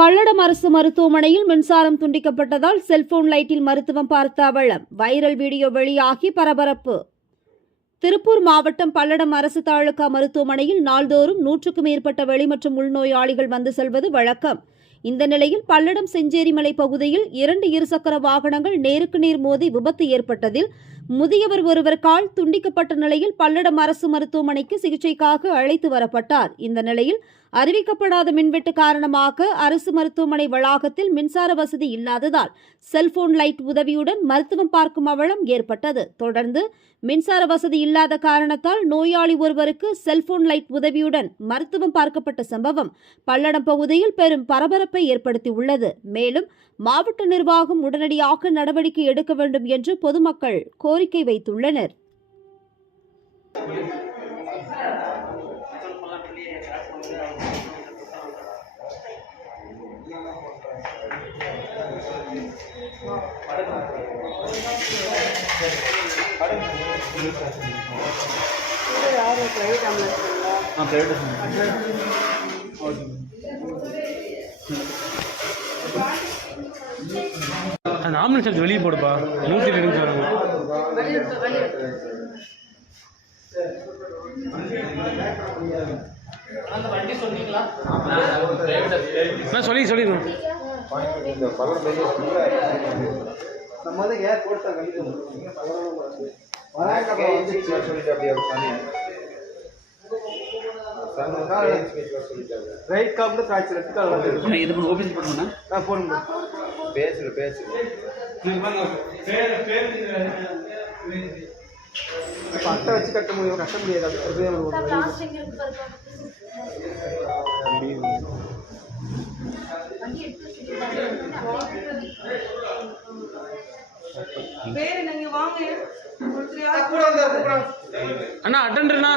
பல்லடம் அரசு மருத்துவமனையில் மின்சாரம் துண்டிக்கப்பட்டதால் செல்போன் லைட்டில் மருத்துவம் பார்த்த அவலம். வைரல் வீடியோ வெளியாகி பரபரப்பு. திருப்பூர் மாவட்டம் பல்லடம் அரசு தாலுகா மருத்துவமனையில் நாள்தோறும் 100க்கும் மேற்பட்ட வெளி மற்றும் உள்நோயாளிகள் வந்து செல்வது வழக்கம். இந்த நிலையில் பல்லடம் செஞ்சேரிமலை பகுதியில் 2 இருசக்கர வாகனங்கள் நேருக்கு நேர் மோதி விபத்து ஏற்பட்டதில் முதியவர் ஒருவர் கால் துண்டிக்கப்பட்ட நிலையில் பல்லடம் அரசு மருத்துவமனைக்கு சிகிச்சைக்காக அழைத்து வரப்பட்டார். இந்த நிலையில் அறிவிக்கப்படாத மின்வெட்டு காரணமாக அரசு மருத்துவமனை வளாகத்தில் மின்சார வசதி இல்லாததால் செல்போன் லைட் உதவியுடன் மருத்துவம் பார்க்கும் அவலம் ஏற்பட்டது. தொடர்ந்து மின்சார வசதி இல்லாத காரணத்தால் நோயாளி ஒருவருக்கு செல்போன் லைட் உதவியுடன் மருத்துவம் பார்க்கப்பட்ட சம்பவம் பல்லடம் பகுதியில் பெரும் பரபரப்பை ஏற்படுத்தியுள்ளது. மேலும் மாவட்ட நிர்வாகம் உடனடியாக நடவடிக்கை எடுக்க வேண்டும் என்று பொதுமக்கள் கோரிக்கை வைத்துள்ளனர். அந்த ஆம்புலன்ஸ் வெளியே போடுப்பா. 102 நிமிஷம் வராங்க. நான் சொல்லிடுறேன். ரைட் காப்ல காய்ச்சல் எடுத்து இது பண்ண ஓபன் பண்ணுங்க. நான் போடுங்க. பேசுற அட்டை வச்சு கட்ட முடியும், கட்ட முடியாது. பேரு நீங்க வாங்க. அண்ணா அட்டெண்டர்னா